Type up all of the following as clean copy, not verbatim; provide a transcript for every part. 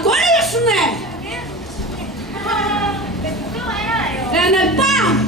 הכל ישנה! אין על פעם!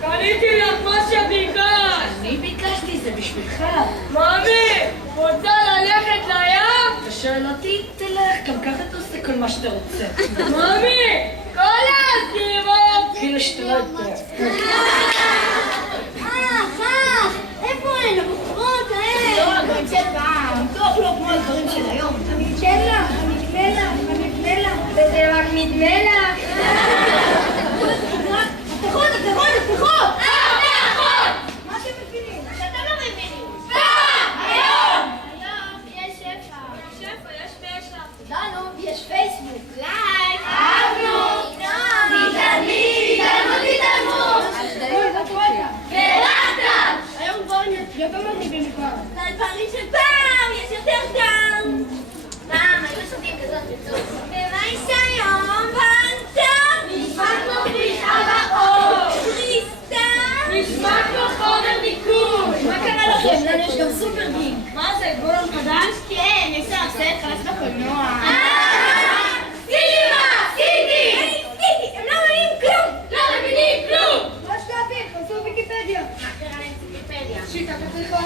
קניתי לך מה שביקשת! אני ביקשתי, זה בשבילך. מאמי! רוצה ללכת לים? אתה שואל אותי? תלך, גם ככה אתה עושה כל מה שאתה רוצה. מאמי! כל הסיבות! כאילו שאתה לא יודע. איפה הן? הבחורות האלה? לא, הדברים של פעם. טוב, לא כמו הדברים של היום. נדמה לך, נדמה לך. וזה רק נדמה לך. תפתחו! מה אתם מבינים? שאתם לא מבינים. היום יש שפע. יש פשע. לנו יש פייסבוק. לייק. אהבנו. תתעלמו. ורחת. היום דברים יותר מגניבים מפעם. לדברים של פעם יש יותר טעם. פעם היו שותים כזאת בצוק. ומה יש היום? פנטה. נשמע כמו כביש הבאות. נשמע כמו חומר ניקוי! מה קרה לכם? לנו יש גם סופר גיק. מה זה, גולון חדש? כן, יש לנו סרט חדש בקולנוע. סיטי! הם לא מבינים כלום! מה שתבין, חזור ויקיפדיה. מה קרה עם ויקיפדיה? שיטה, תפתחו.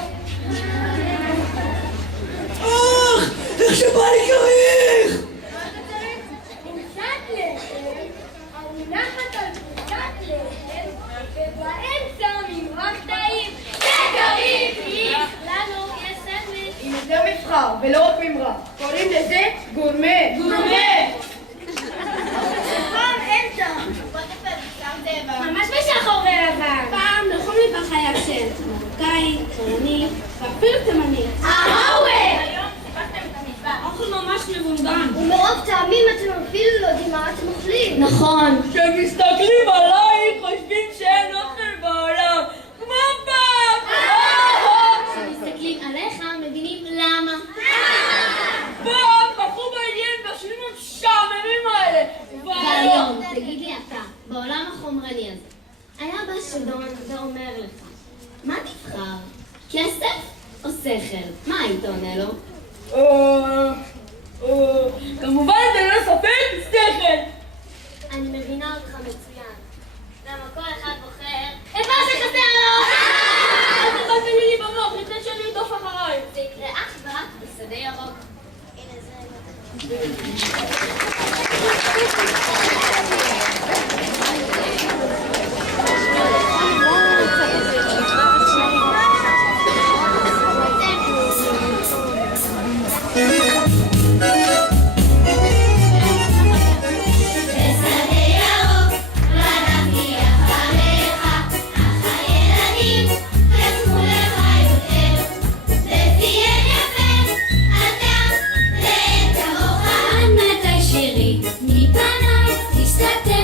איך שבא לי כריך! מה אתה צריך? קבוצת לחם, המונחת על קבוצת לחם, ובאמצע ממרח טעים. לנו יש סנדוויץ'. עם יותר מבחר, ולא רק ממרח. קוראים לזה גורמה. פעם אין טעם. בוא תפל, שם טבע. ממש בשחור ולבן. פעם לכל מטבח היה שם. מרוקאי, צרני, ואפילו תימני. היום סיפקתם את המטבח. אוכל ממש מבונגן. ומרוב טעמים אתם אפילו לא יודעים מה אתם אוכלים. נכון. כשמסתכלים עליי חושבים שאין אוכל בעולם כמו פעם! כשמסתכלים עליך מבינים למה. פעם בחרו בעניין בשבילים המשעממים האלה! והיום, תגיד לי אתה, בעולם החומרני הזה, היה בא שדון ואומר לך, מה תבחר? כסף או שכל? מה היית עונה לו? כמובן ללא ספק שכל! אני מבינה אותך מצוין. למה כל אחד בוחר את מה שחסר לו! אל תבלבלי לי במוח לפני שאני ארדוף אחריי! זה יקרה אך ורק בשדה ירוק. הנה זה... מפניי תסתתר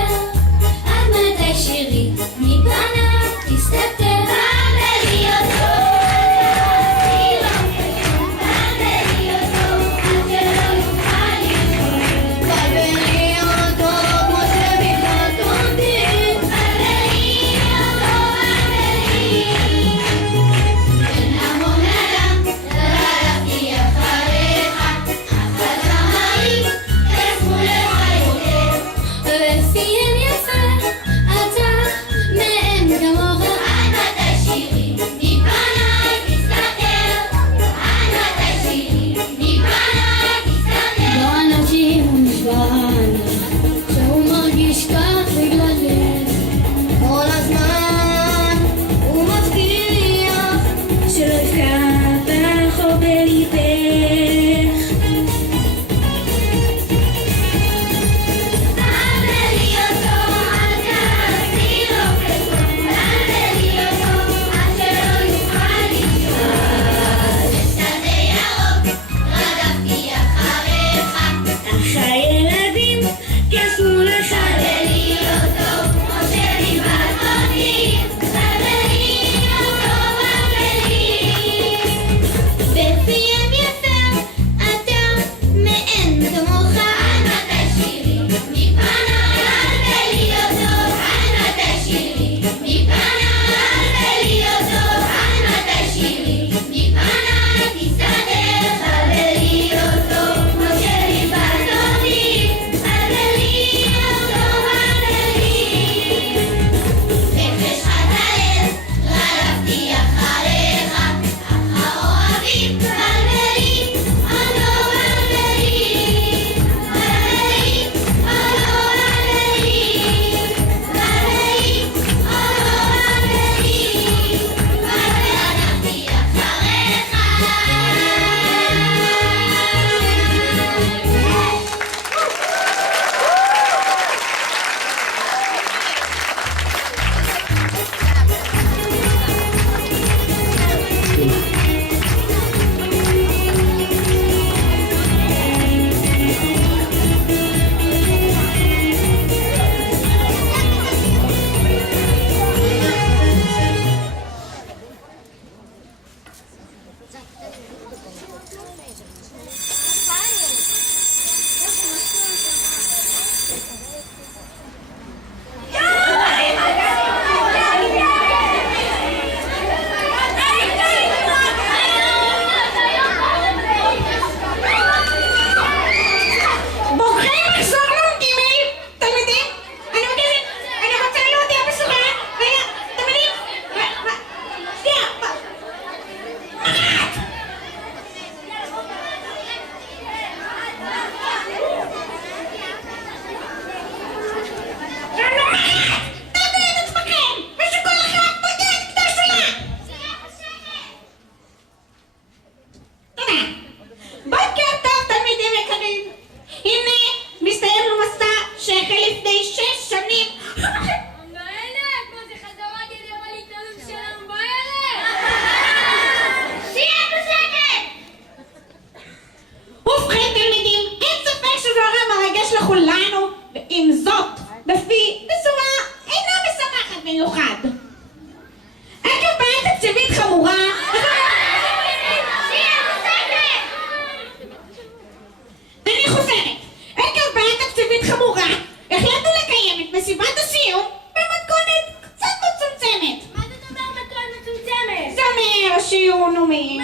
חוזרת. עקב בעיה תקציבית חמורה, החלטנו לקיים את מסיבת הסיום במתכונת קצת מצומצמת. מה זאת אומרת מתכונת מצומצמת? זה אומר שיהיו נאומים.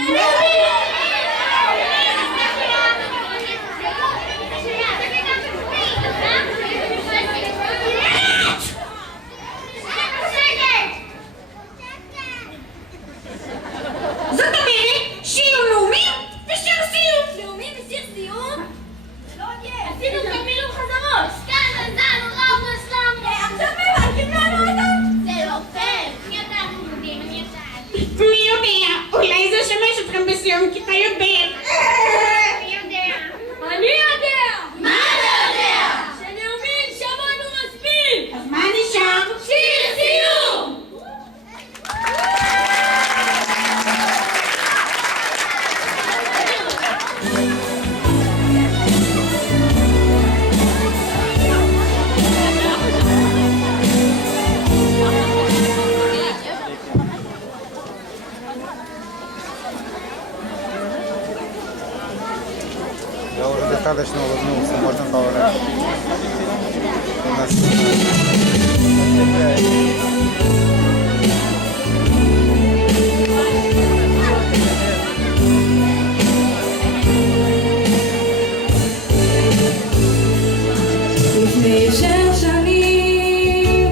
זאת אומרת שיהיו נאומים ושיר סיום. נאומים ושיר סיום? עשינו כבר מילום חזרות. כן, נתנו רב ושלם. עכשיו מבלקים לנו אותם. זה לא פייר. מי אתה אנחנו יודעים? אני יודעת. מי יודע? אולי זה ישמש אתכם בסיום כיתה י"ב. מי יודע? אני יודע! מה אתה יודע? שנאומים שמענו מספיק! אז מה נשאר? שיר סיום! Я уже достаточно улыбнулся, можно поворачивать. У нас... לפני 6 שנים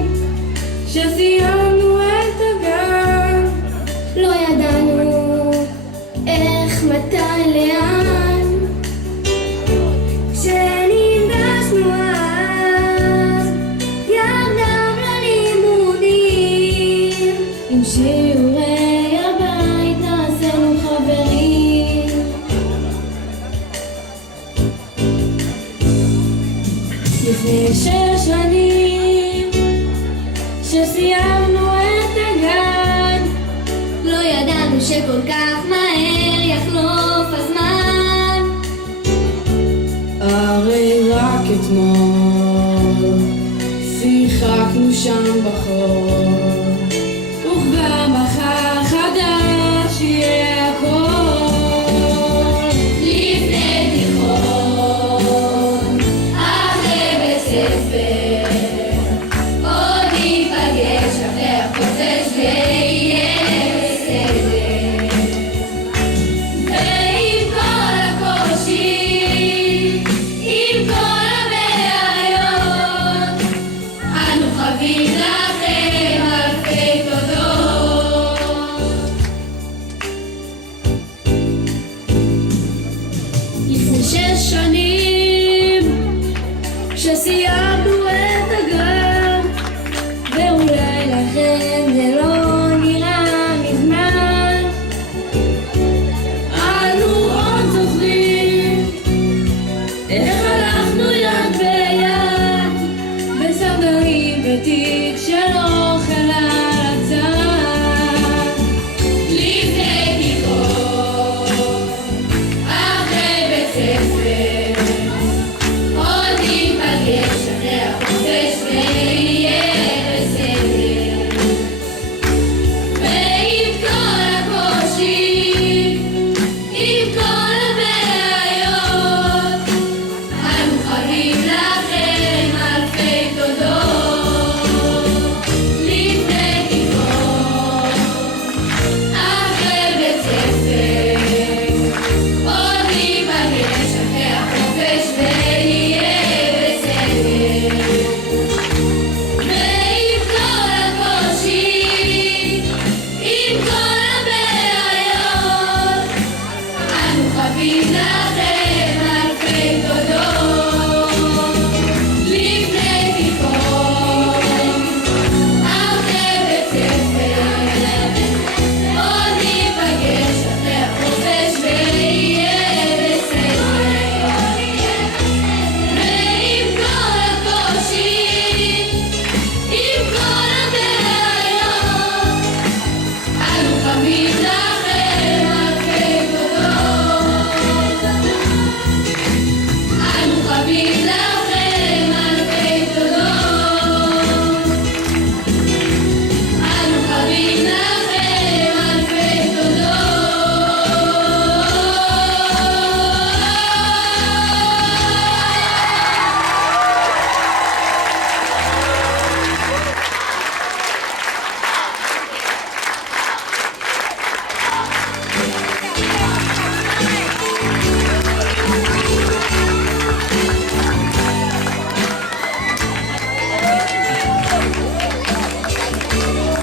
שסיימנו את הגן, לא ידענו איך, מתי, לאן. כשנפגשנו אז, יחדיו ללימודים, עם שיעורי הבית נעשינו חברים. לפני 6 שנים שסיימנו את הגן, לא ידענו שכל כך מהר יחלוף הזמן. הרי רק אתמול שיחקנו שם בחור, וכבר מחר חדש יהיה הכל. לפני תיכון, אחרי בית ספר, עוד ניפגש אחרי החופש ויהיה בסדר. ועם כל הקושי, עם כל הבעיות, אנו חבים לכם אלפי תודות. לפני 6 שנים שסיימנו את הגן, ואולי לכם זה לא נראה מזמן, אנו עוד זוכרים איך הלכנו יד ביד בסרטנים ותיק של אוכל על הצד. לפני תיכון, אחרי בית ספר, עוד ניפגש אחרי החופש ויהיה בסדר. ועם כל הקושי, עם כל הבעיות, אנו חבים לכם אלפי תודות. לפני תיכון, אחרי בית ספר, עוד ניפגש אחרי החופש ויהיה בסדר. ועם כל הקושי, עם כל הבעיות, אנו חבים לכם אלפי תודות. לפני תיכון, אחרי בית ספר, עוד ניפגש אחרי החופש ויהיה בסדר. ועם כל הקושי, עם כל הבעיות, אנו חבים לכם אלפי תודות. אנו חבים לכם